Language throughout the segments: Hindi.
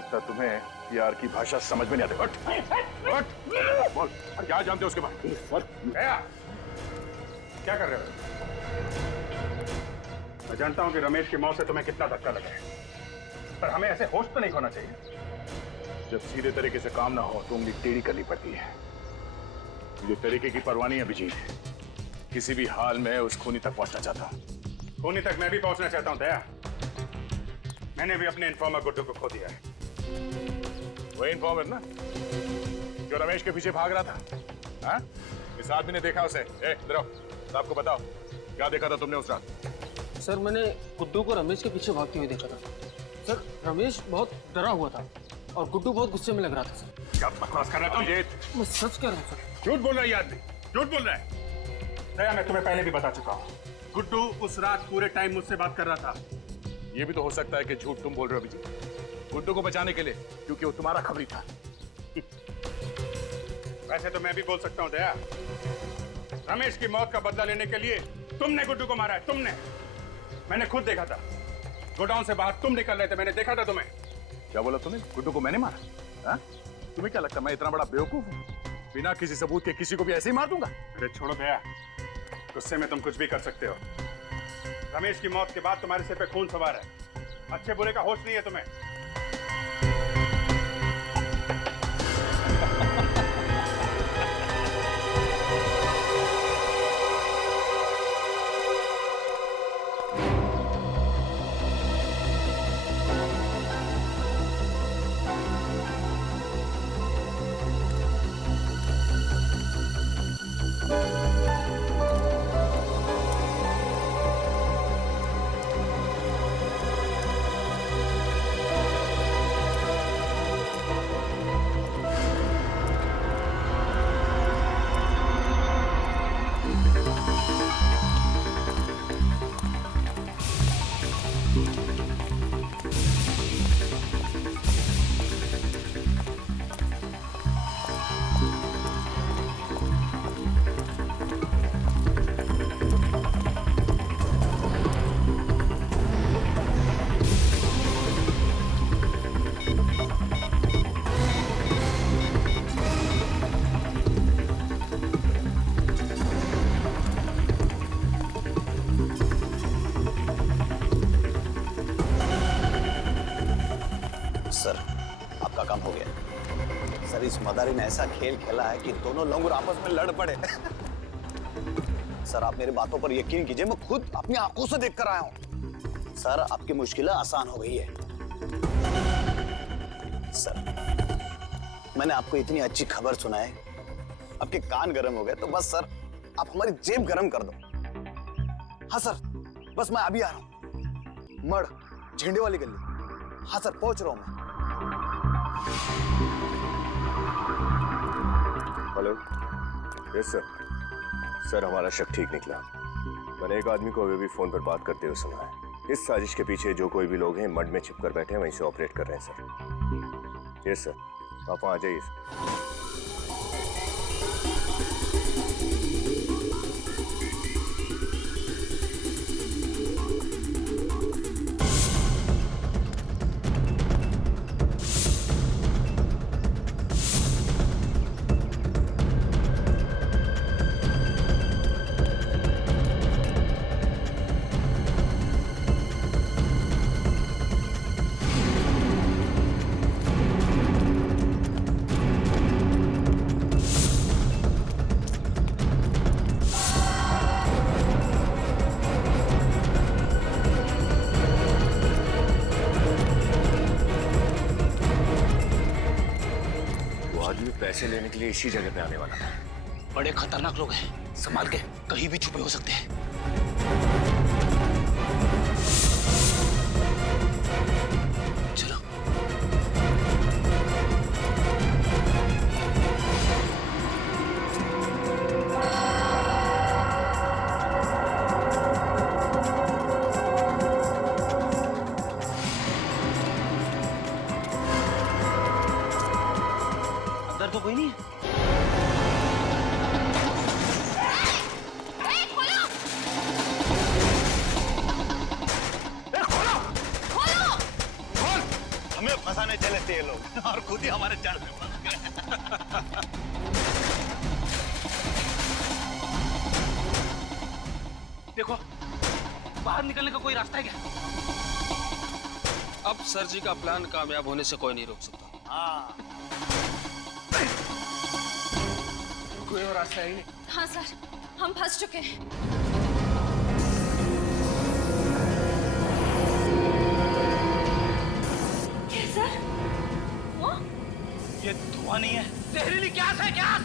लगता है तुम्हें प्यार की भाषा समझ में नहीं आती। उठ, उठ, बोल क्या जानते हो उसके बारे में? क्या कर रहे हो? मैं जानता हूं कि रमेश की मौत से तुम्हें कितना धक्का लगा है, पर हमें ऐसे होश तो नहीं खोना चाहिए। जब सीधे तरीके से काम ना हो तो उंगली टेढ़ी करनी पड़ती है। मुझे तरीके की परवाह नहीं है अभिजीत, किसी भी हाल में उस खूनी तक पहुंचना चाहता हूं। खूनी तक मैं भी पहुंचना चाहता हूं दया। मैंने भी अपने इन्फॉर्मर गुड्डू को खो दिया है। वही इन्फॉर्मर ना जो रमेश के पीछे भाग रहा था? हाँ? इस आदमी ने देखा उसे। इधर आओ, साहब को बताओ क्या देखा था तुमने उस रात? सर मैंने गुड्डू को रमेश के पीछे भागते हुए देखा था। सर रमेश बहुत डरा हुआ था और गुड्डू बहुत गुस्से में लग रहा था। सर क्या बकवास कर रहा था? मैं सच कह रहा हूँ सर। झूठ बोल रहा है ये आदमी, झूठ बोल रहा है। दया मैं तुम्हें पहले भी बता चुका हूँ, गुड्डू उस रात पूरे टाइम मुझसे बात कर रहा था। ये भी तो हो सकता है कि झूठ तुम बोल रहे हो अभिजीत, गुड्डू को बचाने के लिए, क्योंकि वो तुम्हारा खबरी था। वैसे तो मैं भी बोल सकता हूँ दया, रमेश की मौत का बदला लेने के लिए तुमने गुड्डू को मारा है, तुमने। मैंने खुद देखा था, गोडाउन से बाहर तुम निकल रहे थे, मैंने देखा था तुम्हें। क्या बोला तुमने? गुड्डू को मैंने मारा? हाँ? तुम्हें क्या लगता है मैं इतना बड़ा बेवकूफ हूँ? बिना किसी सबूत के किसी को भी ऐसे ही मार दूंगा? अरे छोड़ो दया, गुस्से में तुम कुछ भी कर सकते हो। रमेश की मौत के बाद तुम्हारे सिर पे खून सवार है, अच्छे बुरे का होश नहीं है तुम्हें। सर आपका काम हो गया। सर इस मदारी ने ऐसा खेल खेला है कि दोनों लोग आपस में लड़ पड़े। सर आप मेरी बातों पर यकीन कीजिए, मैं खुद अपनी आंखों से देख कर आया हूं। सर आपकी मुश्किलें आसान हो गई है। सर मैंने आपको इतनी अच्छी खबर सुनाई, आपके कान गर्म हो गए, तो बस सर आप हमारी जेब गर्म कर दो। हाँ सर बस मैं अभी आ रहा हूं, मड़ झंडे वाली गली। हाँ सर पहुंच रहा हूं मैं। Hello, yes sir. सर हमारा शक ठीक निकला। मैंने एक आदमी को अभी भी फोन पर बात करते हुए सुना है। इस साजिश के पीछे जो कोई भी लोग हैं मड में छिपकर बैठे हैं, वहीं से ऑपरेट कर रहे हैं सर। यस सर, आप वहां आ जाइए सर। पैसे लेने के लिए इसी जगह पे आने वाला था। बड़े खतरनाक लोग हैं, संभाल के, कहीं भी छुपे हो सकते हैं। चलो अंदर तो कोई नहीं है। हमें फंसाने चले थे ये लोग और खुद ही हमारे जाल में फंस गए। देखो, बाहर निकलने का कोई रास्ता है क्या? अब सर जी का प्लान कामयाब होने से कोई नहीं रोक सकता। हाँ, कोई और रास्ता है ही नहीं। हाँ सर, हम फंस चुके हैं। क्या सर? वो? ये धुआं नहीं है। जहरीली गैस है, गैस।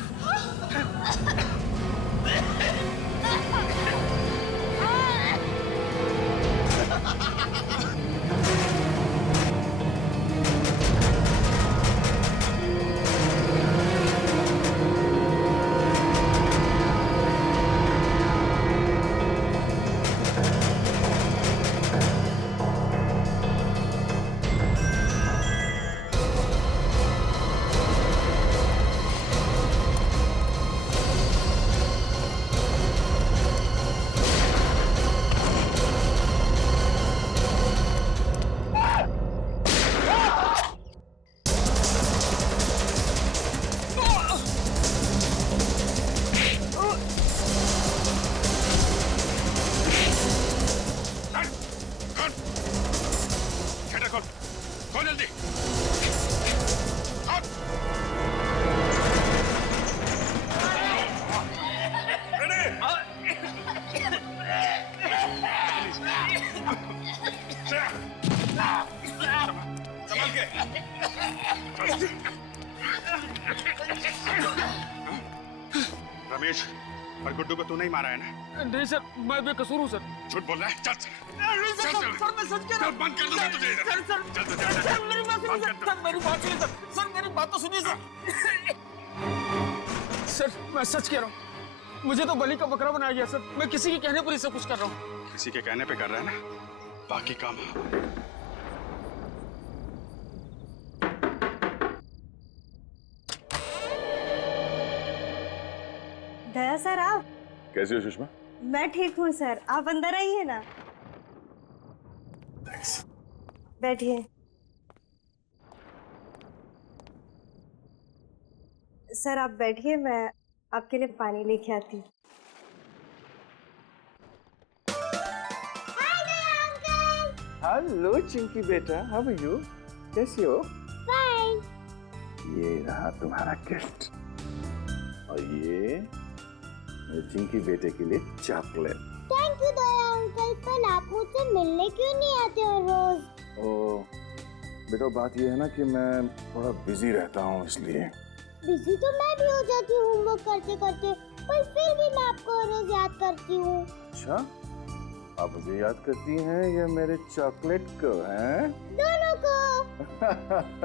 शटर खोल, खोल जल्दी। संभल के। रमेश और गुड्डू को तू नहीं मारा है ना? नहीं सर, मैं बेकसूर हूँ सर। झूठ बोल रहा है? चल सर, मैं सच कह रहा हूँ। बंद कर दूंगा तुझे इधर। सर, मेरी बात सुनिए सर, मेरी बात सुनिए सर, मेरी बात तो सुनिए सर। सर, मैं सच कह रहा हूँ, मुझे तो बलि का बकरा बनाया गया सर। मैं किसी के कहने पर ही सब कुछ कर रहा हूँ। किसी के कहने पे कर रहा है ना? बाकी काम दया सर, आप? कैसी हो सुषमा? मैं ठीक हूँ सर, आप अंदर आइए ना। बैठिए। सर आप बैठिए, मैं आपके लिए पानी लेके आती हूँ। हेलो चिंकी बेटा, हाउ आर यू? कैसी हो? फाइन। ये रहा तुम्हारा गिफ्ट और ये मेरे चिंकी बेटे के लिए chocolate. Thank you Daya uncle, पर आप मुझसे मिलने क्यों नहीं आते हो रोज? ओ बेटा, बात ये है ना कि मैं थोड़ा बिजी रहता हूँ, इसलिए। बिजी तो मैं भी हो जाती हूँ होमवर्क करते करते, पर फिर भी मैं आपको रोज याद करती हूँ। अच्छा, आप मुझे याद करती हैं या मेरे चॉकलेट को? हैं? दोनों को।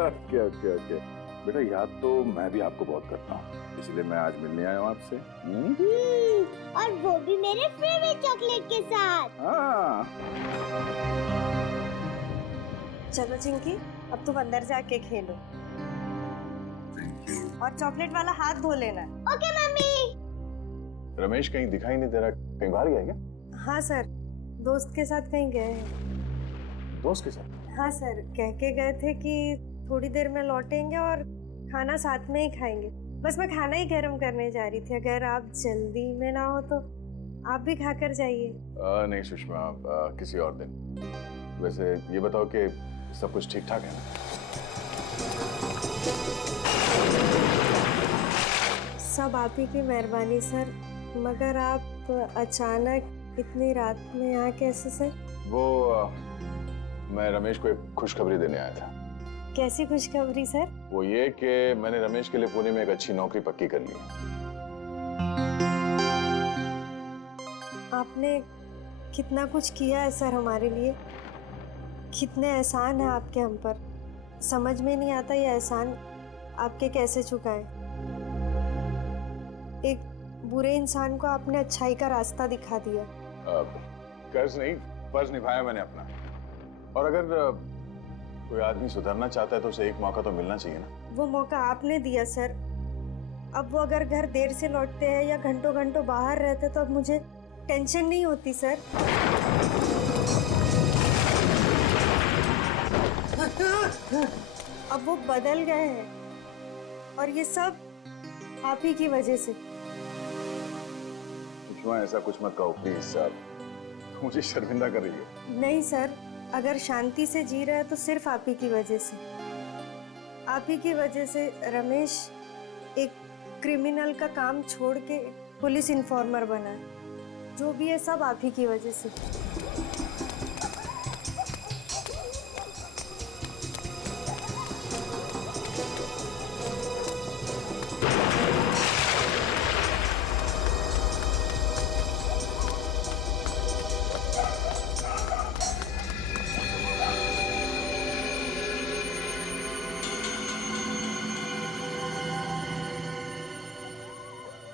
ओके ओके ओके बेटा, याद तो मैं भी आपको बहुत करता हूँ, इसलिए मैं आज मिलने आया हूँ आपसे। और वो भी मेरे फेवरेट चॉकलेट के साथ। हाँ। चलो चिंकी, अब तुम अंदर जाके खेलो और चॉकलेट वाला हाथ धो लेना। Okay mummy. रमेश कहीं दिखाई नहीं दे रहा, कहीं बाहर गया क्या? हाँ सर, दोस्त के साथ कहीं गए हैं। दोस्त के साथ? हाँ सर, कह के गए थे कि थोड़ी देर में लौटेंगे और खाना साथ में ही खाएंगे। बस मैं खाना ही गर्म करने जा रही थी, अगर आप जल्दी में ना हो तो आप भी खाकर जाइए। नहीं सुषमा, किसी और दिन। वैसे ये बताओ कि सब कुछ ठीक ठाक है ना? सब आप ही की मेहरबानी सर, मगर आप अचानक इतनी रात में यहाँ कैसे सर? वो मैं रमेश को एक खुशखबरी देने आया था। कैसी खुशखबरी सर? वो ये कि मैंने रमेश के लिए पुणे में एक अच्छी नौकरी पक्की कर ली। आपने कितना कुछ किया है सर हमारे लिए, कितने एहसान है आपके हम पर। समझ में नहीं आता ये एहसान आपके कैसे चुकाएं। एक बुरे इंसान को आपने अच्छाई का रास्ता दिखा दिया। कर्ज नहीं, फर्ज निभाया मैंने अपना। और अगर कोई आदमी सुधरना चाहता है तो उसे एक मौका तो मिलना चाहिए ना। वो मौका आपने दिया सर। अब वो अगर घर देर से लौटते हैं या घंटों घंटों बाहर रहते तो अब मुझे टेंशन नहीं होती सर। अब वो बदल गए हैं और ये सब आप ही की वजह से। सुषमा ऐसा कुछ मत कहो प्लीज साहब, मुझे शर्मिंदा कर रही है। नहीं सर, अगर शांति से जी रहे हैं तो सिर्फ आप ही की वजह से। आप ही की वजह से रमेश एक क्रिमिनल का काम छोड़ के पुलिस इन्फॉर्मर बना है। जो भी है सब आप ही की वजह से।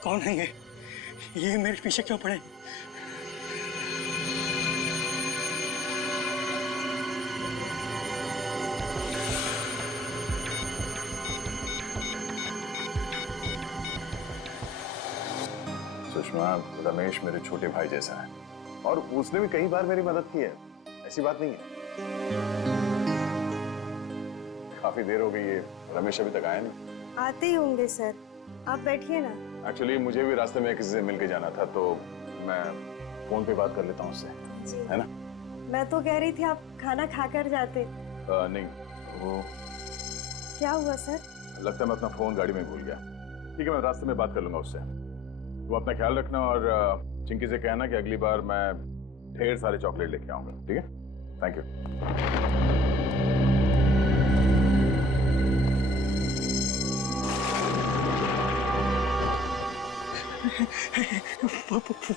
कौन है ये मेरे पीछे क्यों पड़े? सुषमा, रमेश मेरे छोटे भाई जैसा है और उसने भी कई बार मेरी मदद की है, ऐसी बात नहीं है। काफी देर हो गई है, रमेश अभी तक आया नहीं। आते ही होंगे सर, आप बैठिए ना। एक्चुअली मुझे भी रास्ते में किसी से मिलके जाना था, तो मैं फोन पे बात कर लेता हूँ उससे, है ना? मैं तो कह रही थी आप खाना खाकर जाते। नहीं, वो क्या हुआ सर? लगता है मैं अपना फोन गाड़ी में भूल गया। ठीक है, मैं रास्ते में बात कर लूंगा उससे। वो अपना ख्याल रखना और चिंकी से कहना कि अगली बार मैं ढेर सारे चॉकलेट लेके आऊंगा, ठीक है? Thank you.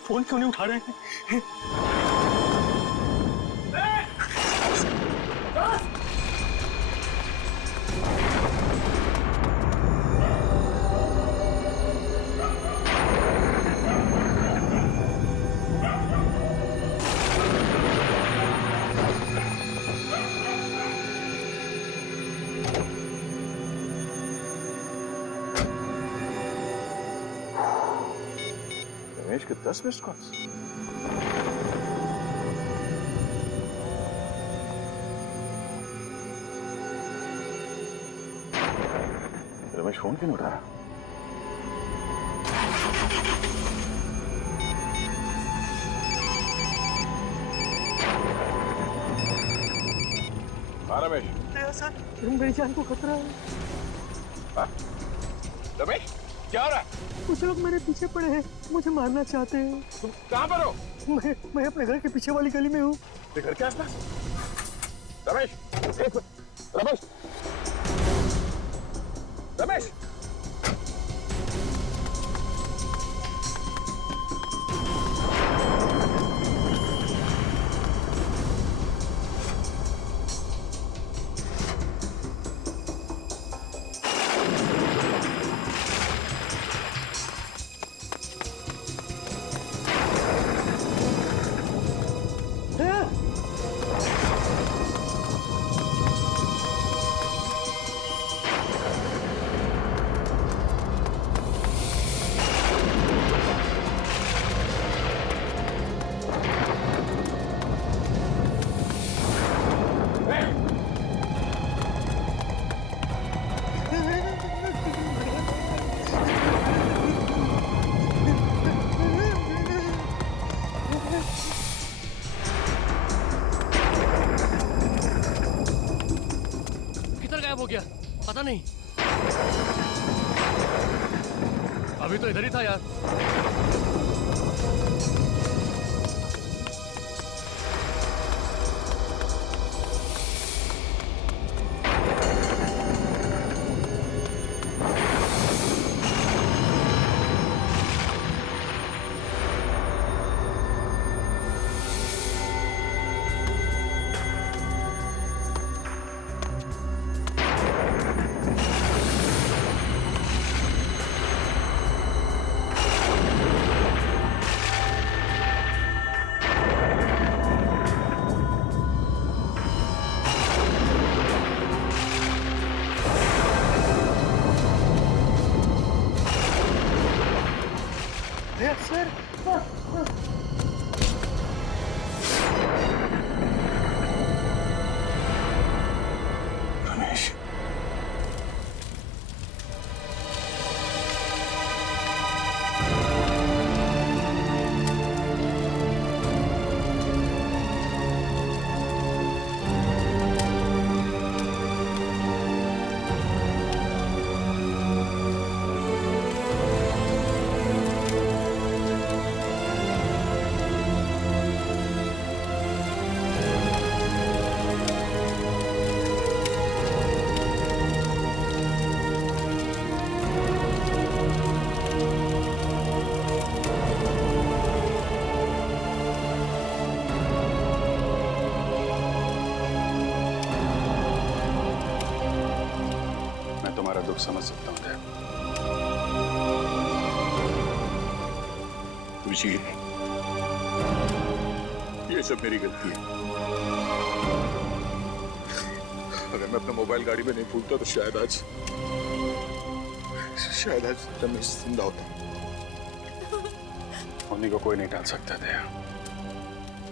फोन क्यों नहीं उठा रहे हैं? रमेश के 10 मिस्ड कॉल्स। रमेश फोन क्यों नहीं उठा रहा? हाँ रमेश। सर, मेरी जान को खतरा है। हाँ? रमेश, क्या हो रहा है? कुछ लोग मेरे पीछे पड़े हैं, मुझे मारना चाहते हैं। तुम कहाँ पर हो? मैं अपने घर के पीछे वाली गली में हूँ। घर के आसपास? रमेश, एक मिनट। रमेश, रमेश, हो गया पता नहीं। अभी तो इधर ही था यार। तुम्हारा दुख समझ सकता हूँ दया। खुशी, ये सब मेरी गलती है। अगर मैं अपना मोबाइल गाड़ी में नहीं भूलता तो शायद आज रमेश जिंदा होता। होने को कोई नहीं टाल सकता दया।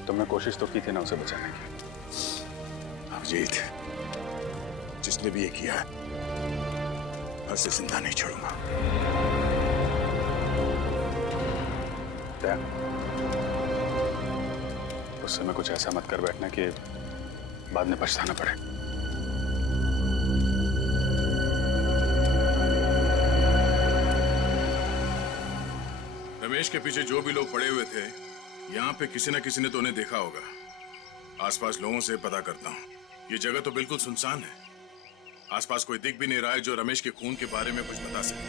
तुमने कोशिश तो की थी ना उसे बचाने की। अभिजीत, जिसने भी ये किया है, मैं उसे जिंदा नहीं छोड़ूंगा। दया, उस समय कुछ ऐसा मत कर बैठना कि बाद में पछताना पड़े। रमेश के पीछे जो भी लोग पड़े हुए थे, यहाँ पे किसी न किसी ने तो उन्हें देखा होगा। आसपास लोगों से पता करता हूँ। ये जगह तो बिल्कुल सुनसान है। आसपास कोई दिख भी नहीं रहा है जो रमेश के खून के बारे में कुछ बता सके।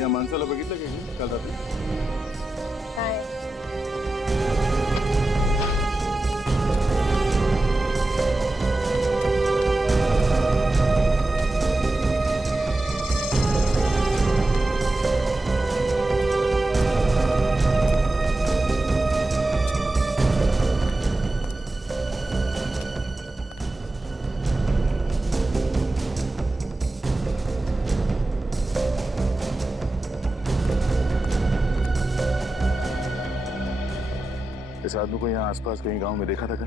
या माणसाला बघितलं का काल रात्री? इस आदमी को यहाँ आसपास कहीं गांव में देखा था क्या?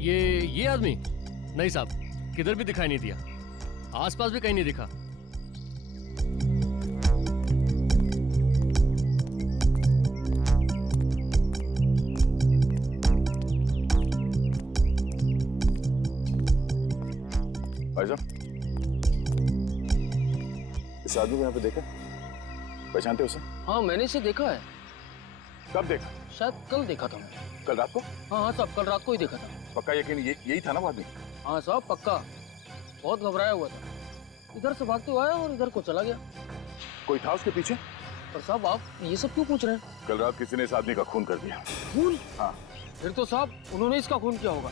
ये आदमी? नहीं साहब, किधर भी दिखाई नहीं दिया। आसपास भी कहीं नहीं दिखा। भाई साहब, इस आदमी को यहाँ पे देखा? पहचानते हो उसे? हाँ, मैंने इसे देखा है। कब देखा? शायद कल देखा था मैं। कल रात को? हाँ साहब, कल रात को ही देखा था। पक्का यकीन यही था ना वो आदमी? हाँ साहब, पक्का। बहुत घबराया हुआ था, इधर से भागते हुए आया और इधर को चला गया। कोई था उसके पीछे? पर साहब, आप ये सब क्यों पूछ रहे हैं? कल रात किसी ने इस आदमी का खून कर दिया। खून? हाँ। फिर तो साहब उन्होंने इसका खून किया होगा।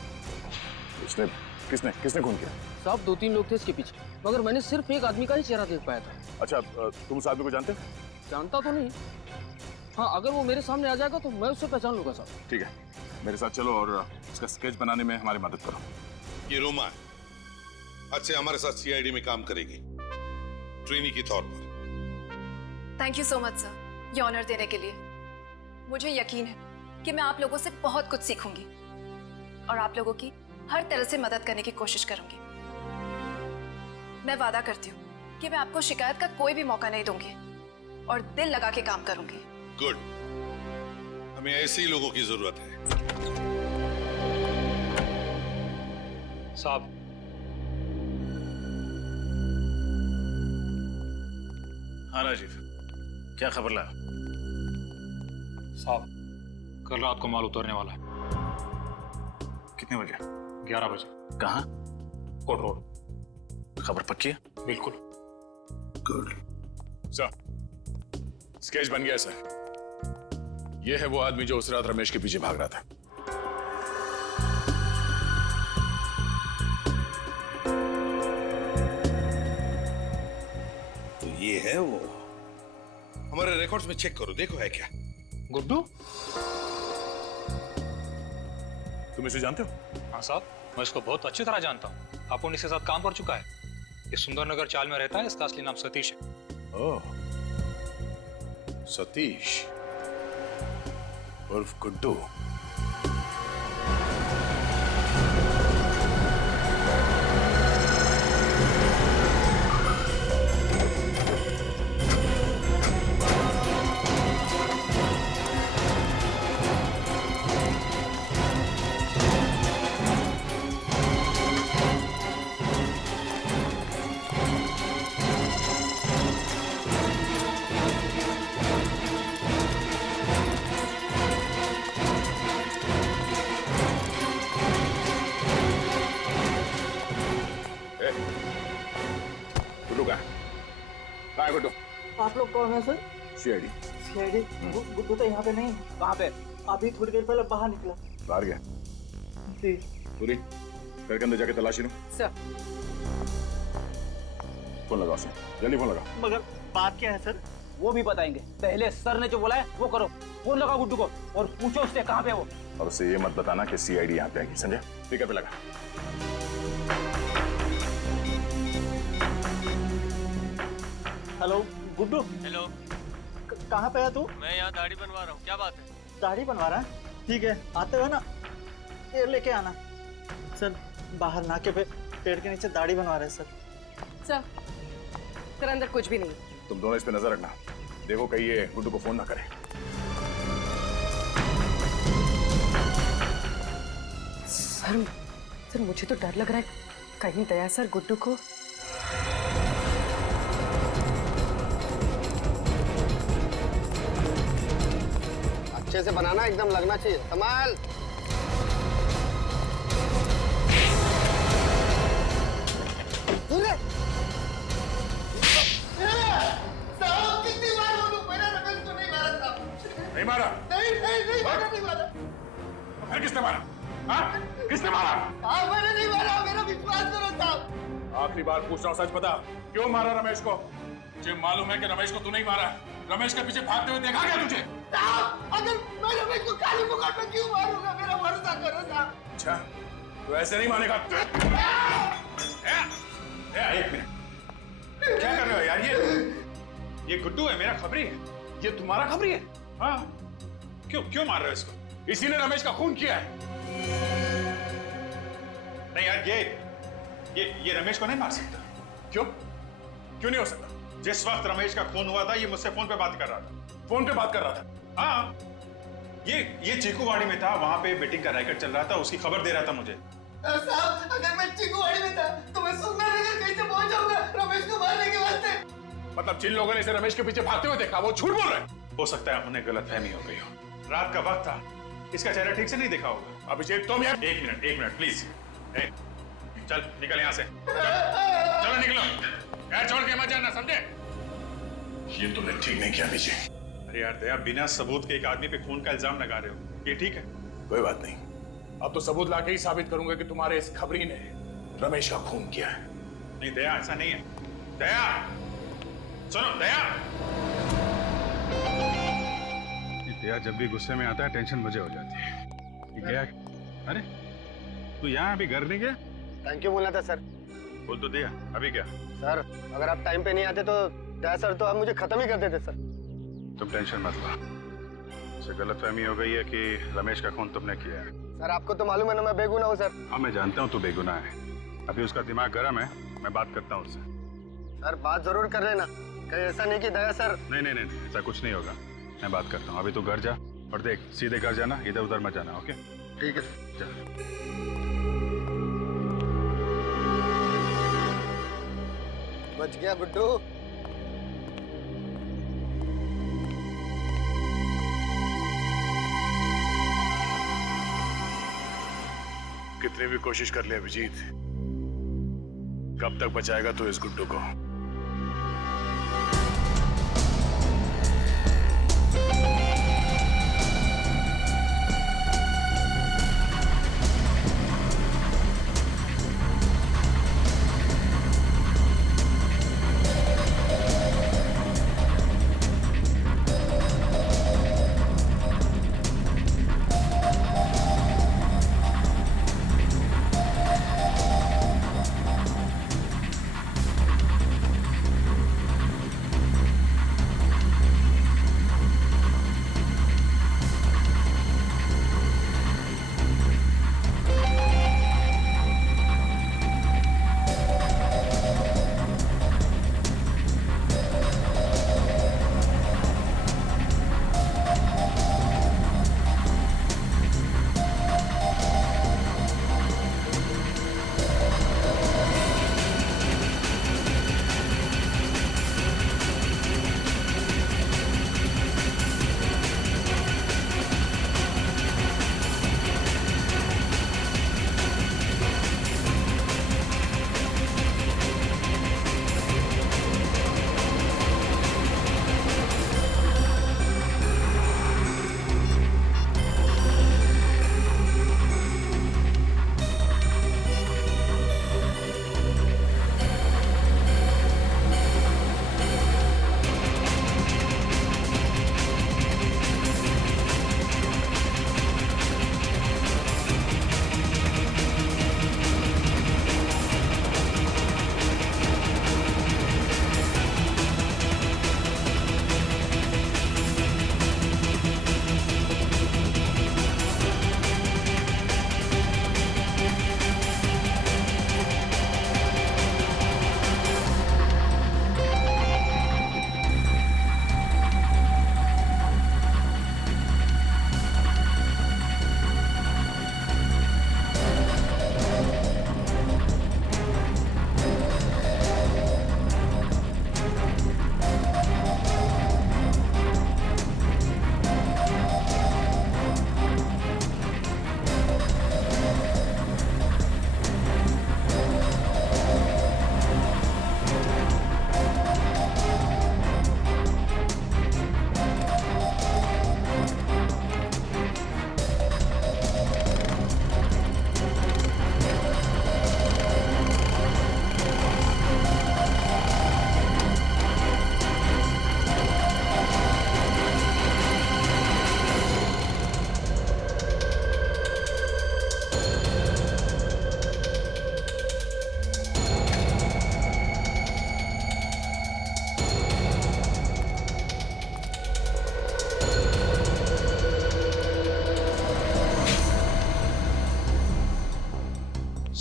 उसने किसने खून किया? साहब 2-3 लोग थे इसके पीछे, मगर मैंने सिर्फ एक आदमी का ही चेहरा देख पाया था। अच्छा, तुम उस आदमी को जानते? जानता तो नहीं। हाँ, अगर वो मेरे सामने आ जाएगा तो मैं उससे पहचान लूंगा साहब। ठीक है, मेरे साथ चलो और उसका स्केच बनाने में हमारी मदद करो। ये रोमा है, आज से हमारे साथ सीआईडी में काम करेगी, ट्रेनी के तौर पर। Thank you so much sir, ये ऑनर देने के लिए। मुझे यकीन है कि मैं आप लोगों से बहुत कुछ सीखूंगी और आप लोगों की हर तरह से मदद करने की कोशिश करूंगी। मैं वादा करती हूँ कि मैं आपको शिकायत का कोई भी मौका नहीं दूंगी और दिल लगा के काम करूंगी। गुड, हमें ऐसे ही लोगों की जरूरत है। साहब, हाँ राजीव, क्या खबर लाया? साहब, कल रात को माल उतरने वाला है। कितने बजे? 11 बजे। कहाँ? कोट रोड। खबर पक्की है? बिल्कुल। गुड सर, स्केच बन गया सर। ये है वो आदमी जो उस रात रमेश के पीछे भाग रहा था। तो ये है वो। हमारे रिकॉर्ड्स में चेक करो, देखो है क्या। गुड्डू? तुम इसे जानते हो? हाँ साहब, मैं इसको बहुत अच्छी तरह जानता हूँ। अपन इसके साथ काम कर चुका है। ये सुंदरनगर चाल में रहता है। इसका असली नाम सतीश है। ओह, सतीश उर्फ गुड्डू। गुड्डू कहाँ है गुड्डू? आप लोग कौन है सर? सीआईडी। सीआईडी? गुड्डू तो यहाँ पे नहीं। कहाँ पे? अभी थोड़ी देर पहले बाहर निकला। बाहर गया? जी। पूरी घर के अंदर जाके तलाशी लो। सर। फोन लगाओ सर, जल्दी फोन लगा। मगर बात क्या है सर? वो भी बताएंगे, पहले सर ने जो बोला है वो करो। फोन लगाओ गुड्डू को और पूछो उससे कहाँ पे वो। और उससे ये मत बताना कि सीआईडी यहाँ पे आएगी, समझे? ठीक है, पे लगा। हेलो गुड्डू। हेलो। कहाँ पे है तू? मैं यहाँ दाढ़ी बनवा रहा हूँ, क्या बात है? दाढ़ी बनवा रहा है? ठीक है, आते हुए ना ये लेके आना। सर बाहर नाके पे पेड़ के नीचे दाढ़ी बनवा रहे हैं सर। सर अंदर कुछ भी नहीं। तुम दोनों इस पे नजर रखना, देखो कहीं ये गुड्डू को फोन ना करे। सर मुझे तो डर लग रहा है, कहीं दया सर गुड्डू को। अच्छे से बनाना, एकदम लगना चाहिए। कमाल। नहीं मारा? नहीं मारा। फिर किसने मारा? हाँ? किसने मारा? मैंने नहीं मारा, मेरा विश्वास करो साहब। आखिरी बार पूछ रहा हूँ, सच बता, क्यों मारा रमेश को? मुझे मालूम है कि रमेश को तू नहीं मारा। रमेश के पीछे भागते हुए देखा क्या तुझे? साहब, अगर मैं रमेश को काली मुकाट में क्यों मारूंगा? मेरा भरोसा करो साहब। अच्छा, तू ऐसे नहीं मानेगा। एक मिनट, क्या कर रहे हो यार? ये गुड्डू है, मेरा खबरी है। ये तुम्हारा खबरी है? हाँ। क्यों मार रहे हो इसको? इसी ने रमेश का खून किया है। नहीं यार, ये रमेश को नहीं मार सकता। क्यों नहीं हो सकता? जिस वक्त रमेश का खून हुआ था, ये मुझसे फोन पे बात कर रहा था। फोन पे बात कर रहा था? हाँ, ये चीकूवाड़ी में था, वहां पे बेटिंग का रैकेट चल रहा था, उसकी खबर दे रहा था मुझे। साहब, अगर मैं चीकूवाड़ी में था तो मैं सुंदरनगर कैसे पहुंच जाऊंगा रमेश को मारने के वास्ते? मतलब जिन लोगों ने इसे रमेश के पीछे भागते हुए देखा, वो झूठ बोल रहे हैं? हो सकता है उन्हें गलतफहमी हो गई हो। रात का वक्त था, इसका चेहरा ठीक से नहीं देखा होगा। अभिषेक तुम यार। एक मिनट प्लीज। चल निकल यहाँ से, चलो निकलो। यार छोड़ के मत जाना, समझे? ये तुमने ठीक नहीं किया अभिषेक। अरे यार दया, बिना सबूत के एक आदमी पे खून का इल्जाम लगा रहे हो, ये ठीक है? कोई बात नहीं, अब तो सबूत लाके ही साबित करूंगा कि तुम्हारे इस खबरी ने रमेश का खून किया है। नहीं दया, ऐसा नहीं है। दया सुनो, दया जब भी गुस्से में आता है टेंशन मुझे हो जाती है। ये गया? अरे तू यहाँ अभी घर नहीं गया? थैंक यू बोलना था सर। बोल तो दिया, अभी क्या? सर अगर आप टाइम पे नहीं आते तो दया सर तो आप मुझे खत्म ही कर देते सर। तुम टेंशन मत लो, मुझे गलतफहमी हो गई है कि रमेश का खून तुमने किया है। सर आपको तो मालूम है ना मैं बेगुनाह हूँ सर। हाँ मैं जानता हूँ तू बेगुनाह है, अभी उसका दिमाग गर्म है, मैं बात करता हूँ उससे। सर बात जरूर कर लेना, कहीं ऐसा नहीं कि दया सर। नहीं, ऐसा कुछ नहीं होगा, मैं बात करता हूँ। अभी तू घर जा और देख, सीधे घर जाना, इधर उधर मत जाना। ओके ठीक है जा। बच गया गुड्डू। कितनी भी कोशिश कर ले अभिजीत, कब तक बचाएगा तू इस गुड्डू को?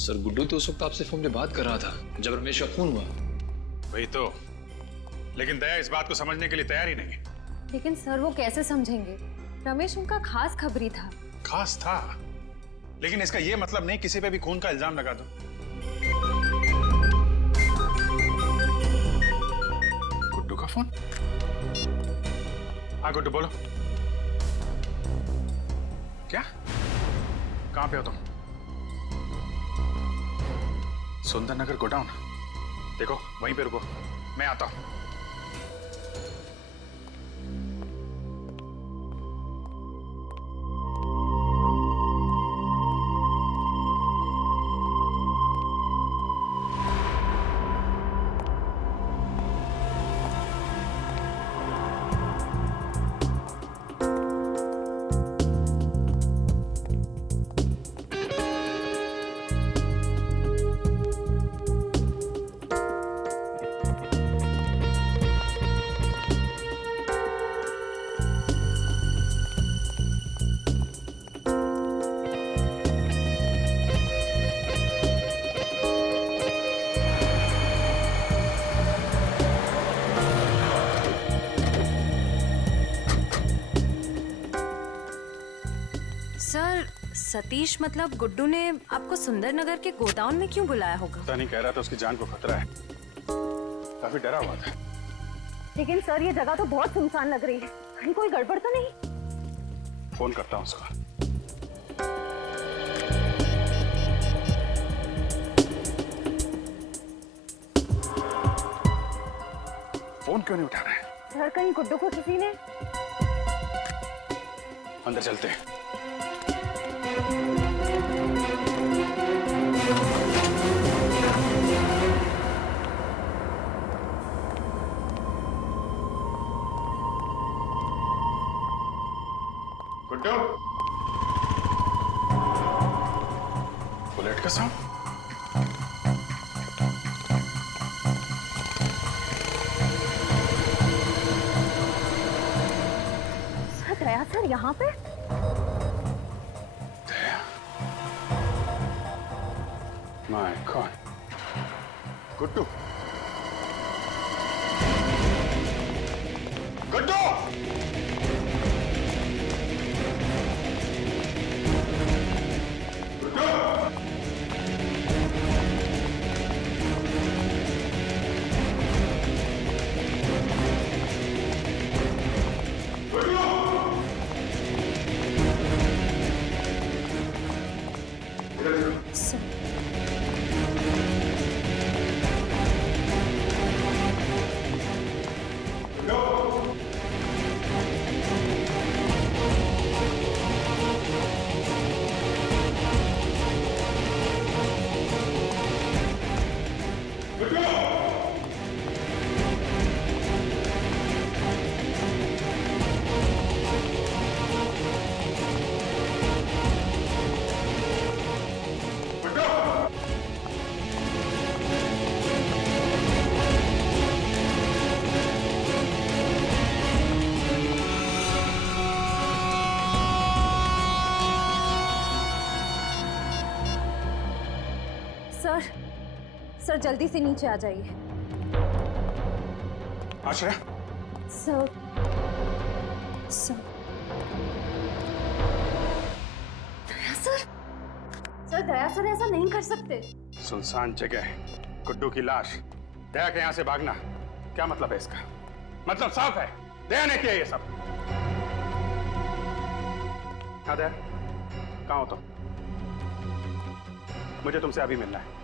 सर गुड्डू तो उस वक्त आपसे फोन पे बात कर रहा था जब रमेश का खून हुआ। वही तो, लेकिन दया इस बात को समझने के लिए तैयार ही नहीं है। लेकिन सर वो कैसे समझेंगे? रमेश उनका खास खबरी था। खास था, लेकिन इसका ये मतलब नहीं किसी पे भी खून का इल्जाम लगा दो। गुड्डू का फोन? हाँ गुड्डू बोलो। क्या? कहाँ पे हो तुम? सुंदर नगर गोडाउन। देखो वहीं पे रुको, मैं आता हूं। सर सतीश मतलब गुड्डू ने आपको सुंदरनगर के गोडाउन में क्यों बुलाया होगा? पता नहीं, कह रहा था उसकी जान को खतरा है, काफी डरा हुआ था। लेकिन सर ये जगह तो बहुत सुनसान लग रही है, कहीं कोई गड़बड़ तो नहीं? फोन करता हूँ उसको। फोन क्यों नहीं उठा रहा है? सर कहीं गुड्डू को किसी ने? अंदर चलते हैं। गुड्डू, बुलेट का साउंड। सर दया सर यहाँ पे? My God, Guddu, Guddu, sir जल्दी से नीचे आ जाइए। आश्रय, सर दया सर ऐसा नहीं कर सकते। सुनसान जगह है, गुड्डू की लाश, दया के यहाँ से भागना, क्या मतलब है इसका? मतलब साफ है, दया ने किया ये सब। हाँ दया, कहाँ हो तुम? मुझे तुमसे अभी मिलना है।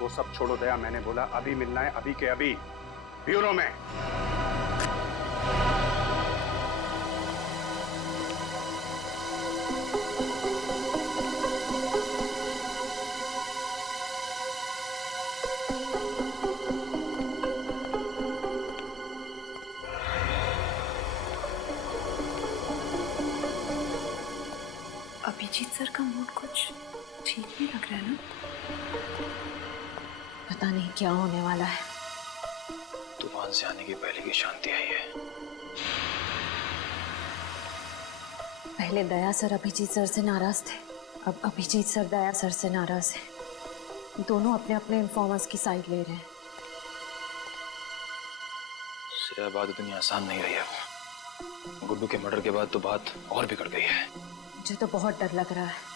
वो सब छोड़ो दया, मैंने बोला अभी मिलना है, अभी के अभी, ब्यूरो में। अभिजीत सर का मूड कुछ ठीक नहीं लग रहा है ना? पता नहीं क्या होने वाला है। तूफान से आने की पहले की शांति आई है। पहले दया सर अभिजीत सर से नाराज थे, अब अभिजीत सर दया सर से नाराज है। दोनों अपने अपने इन्फॉर्मर्स की साइड ले रहे हैं। श्रेया बात इतनी आसान नहीं रही है। गुड्डू के मर्डर के बाद तो बात और बिगड़ गई है। मुझे तो बहुत डर लग रहा है।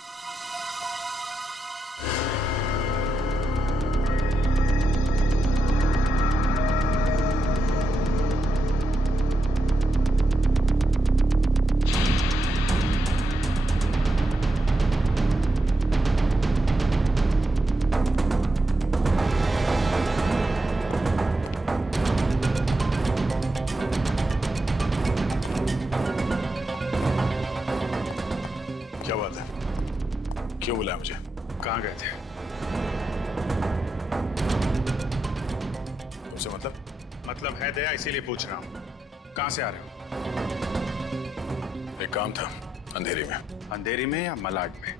क्या बात है? क्यों बुलाया मुझे? कहाँ गए थे? तुमसे मतलब है दया, इसीलिए पूछ रहा हूँ। कहाँ से आ रहे हो? एक काम था अंधेरी में। अंधेरी में या मलाड में?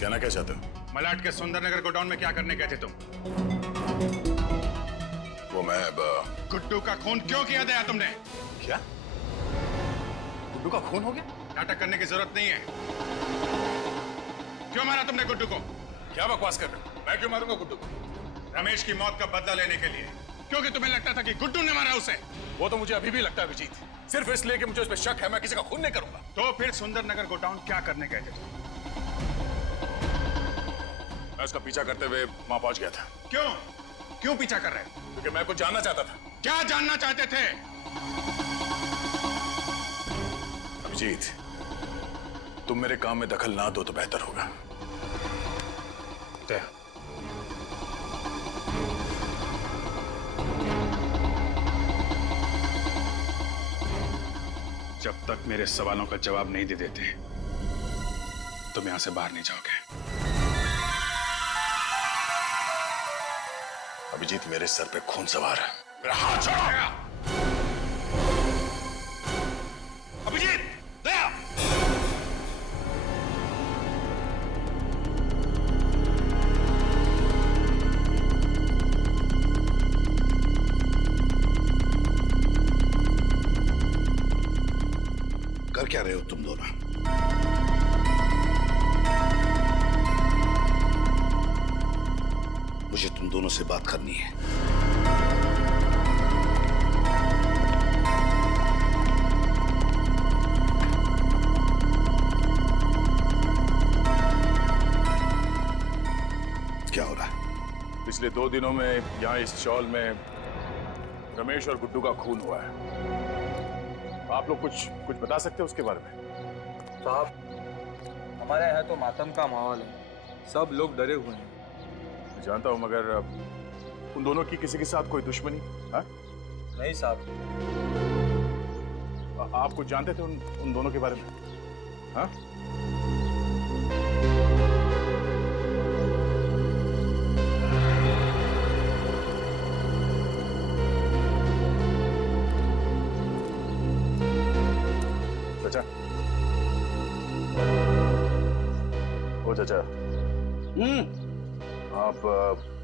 कहना क्या चाहते हो? मलाड के सुंदरनगर गोडाउन में क्या करने गए थे तुम? वो मैं गुड्डू का खून क्यों किया दया तुमने? क्या? गुड्डू का खून हो गया? नाटक करने की जरूरत नहीं है। क्यों मारा तुमने गुड्डू को? क्या बकवास कर रहे हो? मैं क्यों मारूंगा गुड्डू को? रमेश की मौत का बदला लेने के लिए, क्योंकि तुम्हें लगता था कि गुड्डू ने मारा उसे। वो तो मुझे अभी भी लगता है अभिजीत, सिर्फ इसलिए कि मुझे उस पर शक है। मैं किसी का खून नहीं करूंगा। तो फिर सुंदरनगर गोडाउन क्या करने गए थे? मैं उसका पीछा करते हुए वहां पहुंच गया था। क्यों पीछा कर रहे हैं? क्योंकि मैं कुछ जानना चाहता था। क्या जानना चाहते थे? अभिजीत, तुम मेरे काम में दखल ना दो तो बेहतर होगा। दया, जब तक मेरे सवालों का जवाब नहीं दे देते तुम यहां से बाहर नहीं जाओगे। अभिजीत, मेरे सर पे खून सवार है। मेरा हाथ छोड़ो। अभिजीत, दया! कर क्या रहे हो तुम दोनों? मुझे तुम दोनों से बात करनी है। क्या हो रहा है? पिछले 2 दिनों में यहाँ इस चौल में रमेश और गुड्डू का खून हुआ है। आप लोग कुछ बता सकते हो उसके बारे में? साहब, हमारे यहाँ तो मातम का माहौल है। सब लोग डरे हुए हैं। मैं जानता हूँ, मगर उन दोनों की किसी के साथ कोई दुश्मनी? हाँ? नहीं साहब। आप कुछ जानते थे उन दोनों के बारे में? हाँ? चाचा, ओ चाचा, आप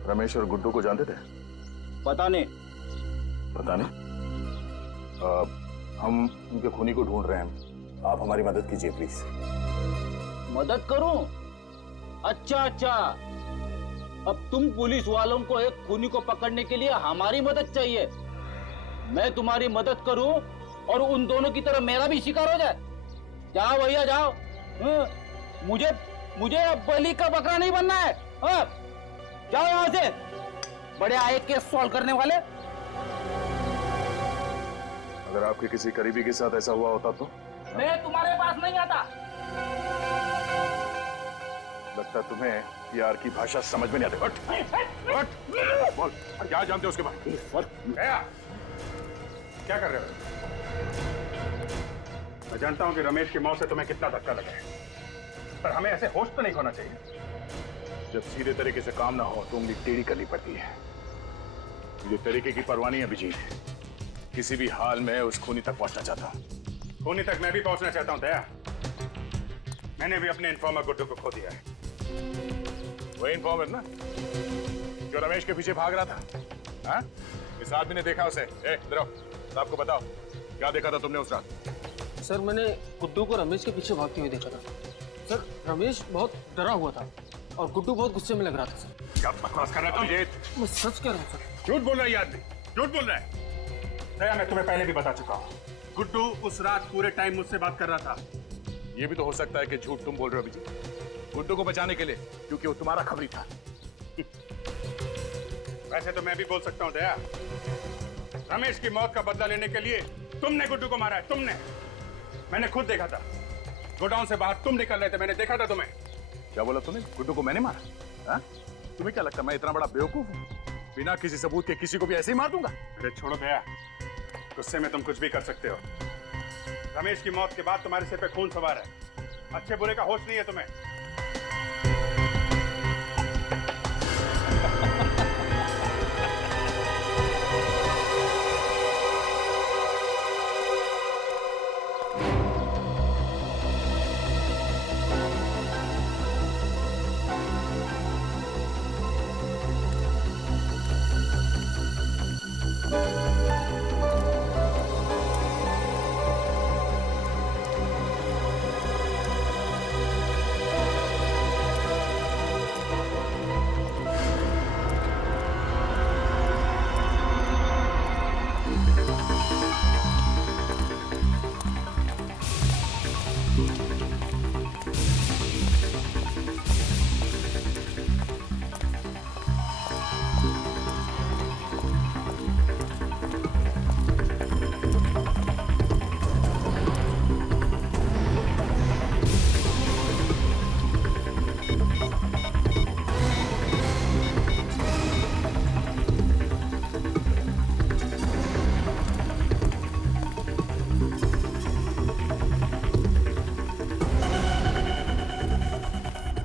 रमेश और गुड्डू को जानते थे? पता नहीं। पता नहीं? हम उनके खूनी को ढूंढ रहे हैं। आप हमारी मदद कीजिए प्लीज। मदद करूं? अच्छा, अब तुम पुलिस वालों को एक खूनी को पकड़ने के लिए हमारी मदद चाहिए। मैं तुम्हारी मदद करूं और उन दोनों की तरह मेरा भी शिकार हो जाए? जाओ भैया जाओ। मुझे अब बलि का बकरा नहीं बनना है। जाओ यहाँ से, बड़े आए केस सॉल्व करने वाले। अगर आपके किसी करीबी के साथ ऐसा हुआ होता तो? मैं तुम्हारे पास नहीं आता। लगता तुम्हें प्यार की भाषा समझ में नहीं आती। बोल, क्या जानते हो उसके बारे में? क्या कर रहे हो? मैं जानता हूं कि रमेश की मौत से तुम्हें कितना धक्का लगा है, पर हमें ऐसे होश तो नहीं खोना चाहिए। जब सीधे तरीके से काम ना हो तो उंगली टेढ़ी करनी पड़ती है। मुझे तरीके की परवाह नहीं है अभिजीत। किसी भी हाल में उस खूनी तक पहुंचना चाहता हूं। खूनी तक मैं भी पहुंचना चाहता हूं दया। मैंने भी अपने इन्फॉर्मर गुड्डू को खो दिया है। वही इन्फॉर्मर ना जो रमेश के पीछे भाग रहा था? हाँ? इस आदमी ने देखा उसे। इधर आओ, साहब को बताओ क्या देखा था तुमने उस रात? सर, मैंने गुड्डू को रमेश के पीछे भागते हुए देखा था। सर रमेश बहुत डरा हुआ था और गुड्डू बहुत गुस्से में लग रहा था सर। क्या बकवास कर रहा है तुम? ये मैं सच कह रहा हूँ सर। झूठ बोल रहा है ये आदमी, झूठ बोल रहा है। दया, मैं तुम्हें पहले भी बता चुका हूँ, गुड्डू उस रात पूरे टाइम मुझसे बात कर रहा था। ये भी तो हो सकता है कि झूठ तुम बोल रहे हो अभिजीत, गुड्डू को बचाने के लिए, क्योंकि वो तुम्हारा खबरी था। वैसे तो मैं भी बोल सकता हूँ दया, रमेश की मौत का बदला लेने के लिए तुमने गुड्डू को मारा है, तुमने। मैंने खुद देखा था, गोडाउन से बाहर तुम निकल रहे थे, मैंने देखा था तुम्हें। क्या बोला तुमने? गुड्डू को मैंने मारा? हाँ? तुम्हें क्या लगता है मैं इतना बड़ा बेवकूफ हूँ? बिना किसी सबूत के किसी को भी ऐसे ही मार दूंगा? अरे छोड़ो दया, गुस्से में तुम कुछ भी कर सकते हो। रमेश की मौत के बाद तुम्हारे सिर पे खून सवार है, अच्छे बुरे का होश नहीं है तुम्हें।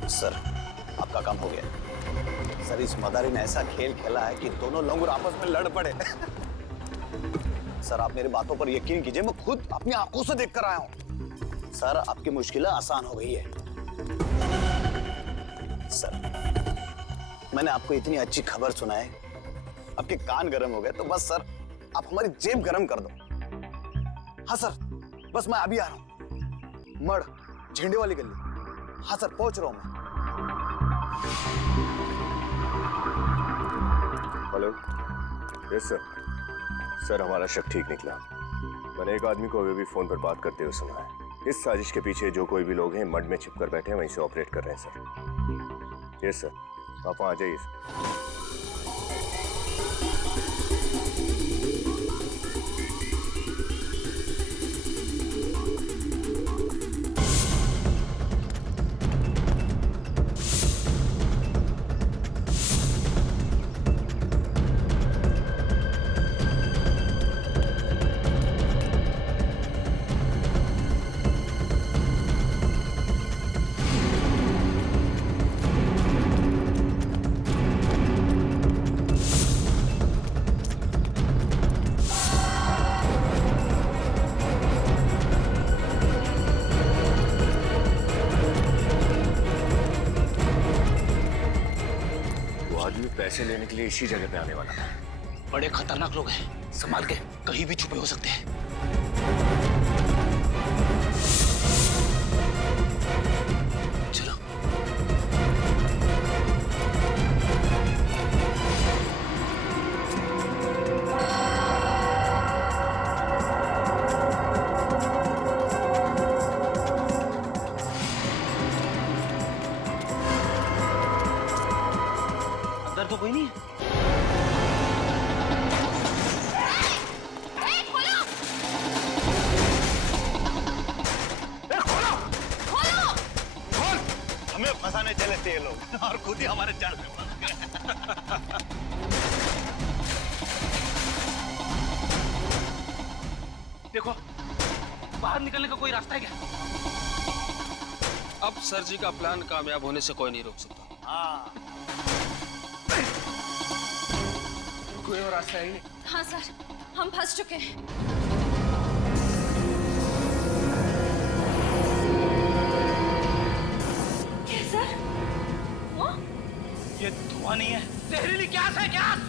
सर आपका काम हो गया। सर इस मदारी ने ऐसा खेल खेला है कि दोनों लोग आपस में लड़ पड़े। सर आप मेरी बातों पर यकीन कीजिए, मैं खुद अपनी आंखों से देख कर आया हूं। सर आपकी मुश्किलें आसान हो गई है। सर मैंने आपको इतनी अच्छी खबर सुनाई, आपके कान गर्म हो गए, तो बस सर आप हमारी जेब गर्म कर दो। हाँ सर, बस मैं अभी आ रहा हूं। मड़ झंडे वाली गली। हाँ सर पहुंच रहा हूं मैं। हेलो। Yes sir. सर हमारा शक ठीक निकला। मैंने एक आदमी को अभी भी फोन पर बात करते हुए सुना है। इस साजिश के पीछे जो कोई भी लोग हैं मड में छिपकर बैठे हैं, वहीं से ऑपरेट कर रहे हैं सर। यस सर, आप वहां आ जाइए सर। पैसे लेने के लिए इसी जगह पे आने वाला था। बड़े खतरनाक लोग हैं, संभाल के, कहीं भी छुपे हो सकते हैं। चलो। अंदर तो कोई नहीं है। फंसाने चले थे ये लोग और खुद ही हमारे जाल में फंस गए। देखो, बाहर निकलने का कोई रास्ता है क्या? अब सर जी का प्लान कामयाब होने से कोई नहीं रोक सकता। हाँ। कोई और रास्ता है ही नहीं। हाँ सर, हम फंस चुके हैं। क्या सर? वो? ये धुआं नहीं है, जहरीली गैस है, गैस।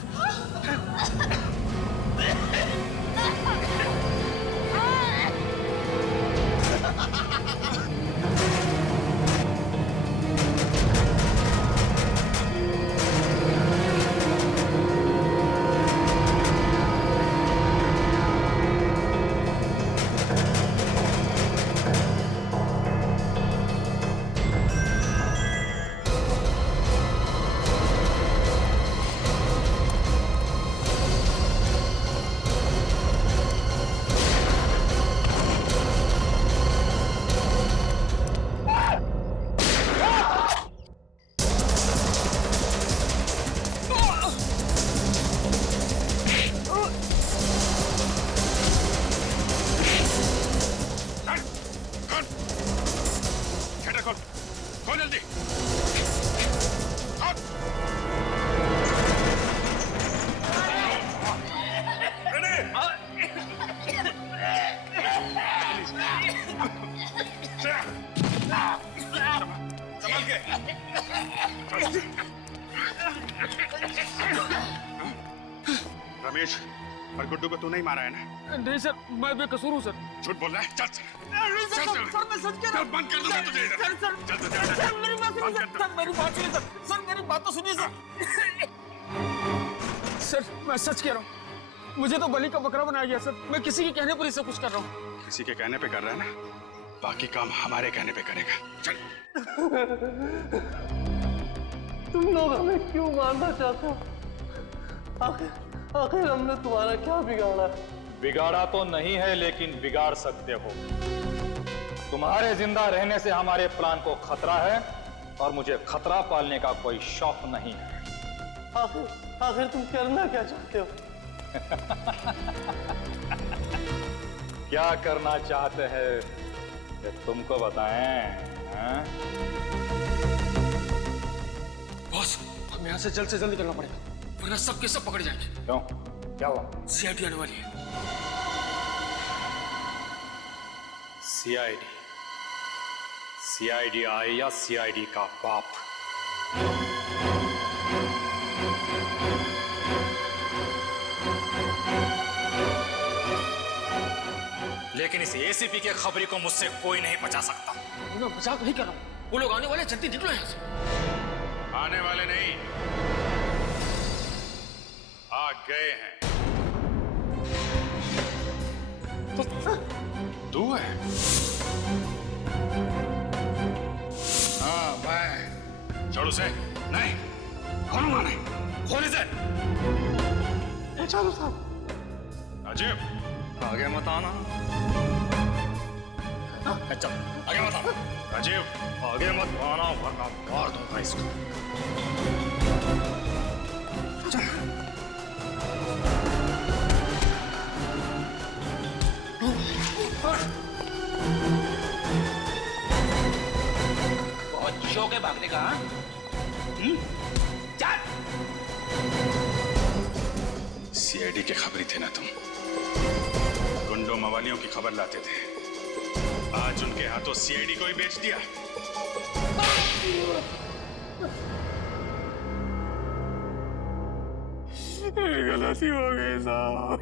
गुड्डू को तू नहीं मारा है ना? नहीं सर, मैं बेकसूर हूँ सर। झूठ बोल रहा है? चल सर मैं सच कह रहा हूँ। बंद कर दूंगा तुझे इधर। सर मेरी बात सुनिए सर, मेरी बात सुनिए सर, सर मेरी बात तो सुनिए सर। सर मैं सच कह रहा हूँ, मुझे तो बलि का बकरा बनाया गया सर। मैं किसी के कहने पर ही सब कुछ कर रहा हूँ। किसी के कहने पे कर रहा है ना, बाकी काम हमारे कहने पे करेगा। चल। तुम लोग हमें क्यों मारना चाहते हो? आखिर हमने तुम्हारा क्या बिगाड़ा? बिगाड़ा तो नहीं है, लेकिन बिगाड़ सकते हो। तुम्हारे जिंदा रहने से हमारे प्लान को खतरा है और मुझे खतरा पालने का कोई शौक नहीं है। आखिर तुम करना क्या चाहते हो? क्या करना चाहते हैं ये तुमको बताएं? बॉस, हमें यहाँ से जल्द निकलना पड़ेगा, वरना सब के सब पकड़ जाएंगे। क्यों? क्या हुआ? सीआईडी आने वाली है। सीआईडी? सीआईडी आए या सीआईडी का बाप? लेकिन इस एसीपी के खबरी को मुझसे कोई नहीं बचा सकता। मैं मजाक नहीं कर रहा हूँ, वो लोग आने वाले, जल्दी निकलो यहाँ से। आने वाले नहीं, आ गए हैं। तू है? हाँ मैं। छोड़ उसे। नहीं, खोलूंगा नहीं। खोल इसे। चलो साहब। राजीव, आगे मत आना। चल, आगे मत आना। राजीव, आगे मत आना वरना मार दूंगा इसको। बहुत शौक है भागने का? चल। सीआईडी के खबरी थे ना तुम? गुंडों मवालियों की खबर लाते थे, आज उनके हाथों सीआईडी को ही बेच दिया। गलती हो गई साहब,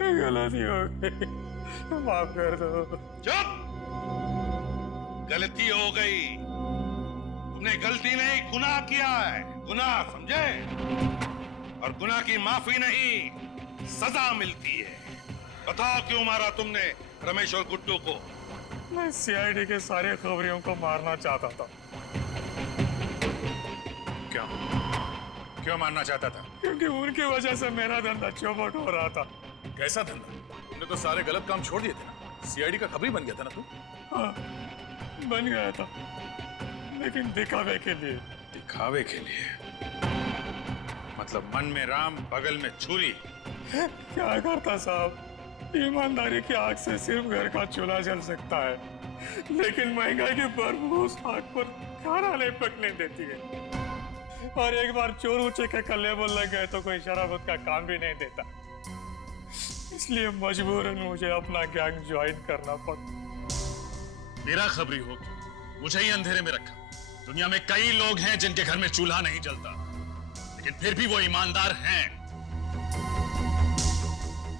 गलती हो गई, माफ कर दो। चुप! गलती हो गई। तुमने गलती नहीं, गुनाह किया है। गुनाह, समझे? और गुनाह की माफी नहीं, सजा मिलती है। बताओ क्यों मारा तुमने रमेश और गुड्डू को? मैं सीआईडी के सारे खबरियों को मारना चाहता था। क्यों? क्यों मारना चाहता था? क्योंकि उनकी वजह से मेरा धंधा चौपट हो रहा था। कैसा धंधा? तुमने तो सारे गलत काम छोड़ दिए थे ना। सीआईडी का खबरी बन गया था ना तू? हाँ, बन गया था, लेकिन दिखावे के लिए। दिखावे के लिए? मतलब मन में राम, बगल में छुरी। क्या करता साहब, ईमानदारी की आग से सिर्फ घर का चूल्हा जल सकता है, लेकिन महंगाई की बर्फ उस आग पर खाना नहीं पकने देती है। और एक बार चोर ऊंचे के कल्ले बोल लग गए तो कोई शराबत का काम भी नहीं देता। इसलिए मजबूरन मुझे अपना गैंग ज्वाइन करना पड़ा। मेरा खबरी हो, मुझे ही अंधेरे में रखा। दुनिया में कई लोग हैं जिनके घर में चूल्हा नहीं जलता, लेकिन फिर भी वो ईमानदार हैं।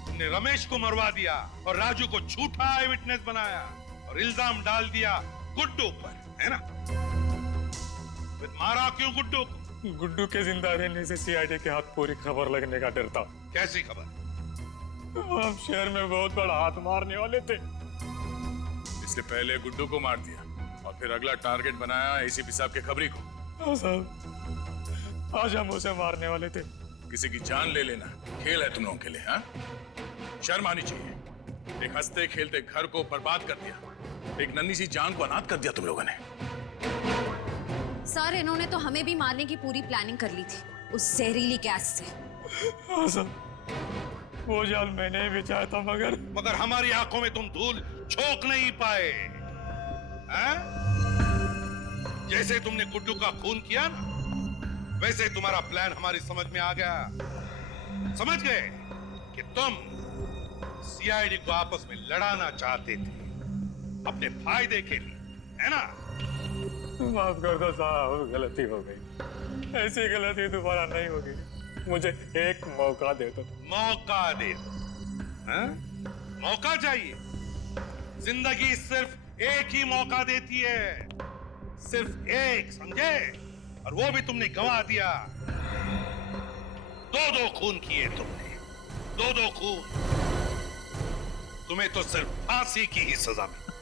तुमने रमेश को मरवा दिया और राजू को झूठा आई विटनेस बनाया और इल्जाम डाल दिया गुड्डू पर, है ना? फिर मारा क्यों गुड्डू को? गुड्डू के जिंदा रहने से सीआईडी के हाथ पूरी खबर लगने का डर था। कैसी खबर? हम शहर में बहुत बड़ा हाथ मारने वाले थे। इसलिए पहले गुड्डू को मार दिया और फिर अगला टारगेट बनाया एसीपी साहब के खबरी को। हाँ साहब, आज हम उसे मारने वाले थे। किसी की जान ले लेना खेल है तुम लोगों के लिए, हाँ? शर्म आनी चाहिए। एक हंसते खेलते घर को बर्बाद कर दिया, एक नन्ही सी जान को अनाथ कर दिया तुम लोगों ने। सर, इन्होंने तो हमें भी मारने की पूरी प्लानिंग कर ली थी उस जहरीली गैस से। हाँ साहब, वो जाल मैंने ही बिछाया था, मगर हमारी आंखों में तुम धूल झोंक नहीं पाए, हैं? जैसे तुमने गुड्डू का खून किया ना, वैसे तुम्हारा प्लान हमारी समझ में आ गया। समझ गए कि तुम सीआईडी को आपस में लड़ाना चाहते थे अपने फायदे के लिए, है ना? माफ कर दो साहब, गलती हो गई। ऐसी गलती दोबारा नहीं होगी। मुझे एक मौका दे दो। मौका दे दो? हैं? मौका चाहिए। जिंदगी सिर्फ एक ही मौका देती है, सिर्फ एक, समझे? और वो भी तुमने गंवा दिया। दो खून किए तुमने, दो खून। तुम्हें तो सिर्फ फांसी की ही सजा मिली।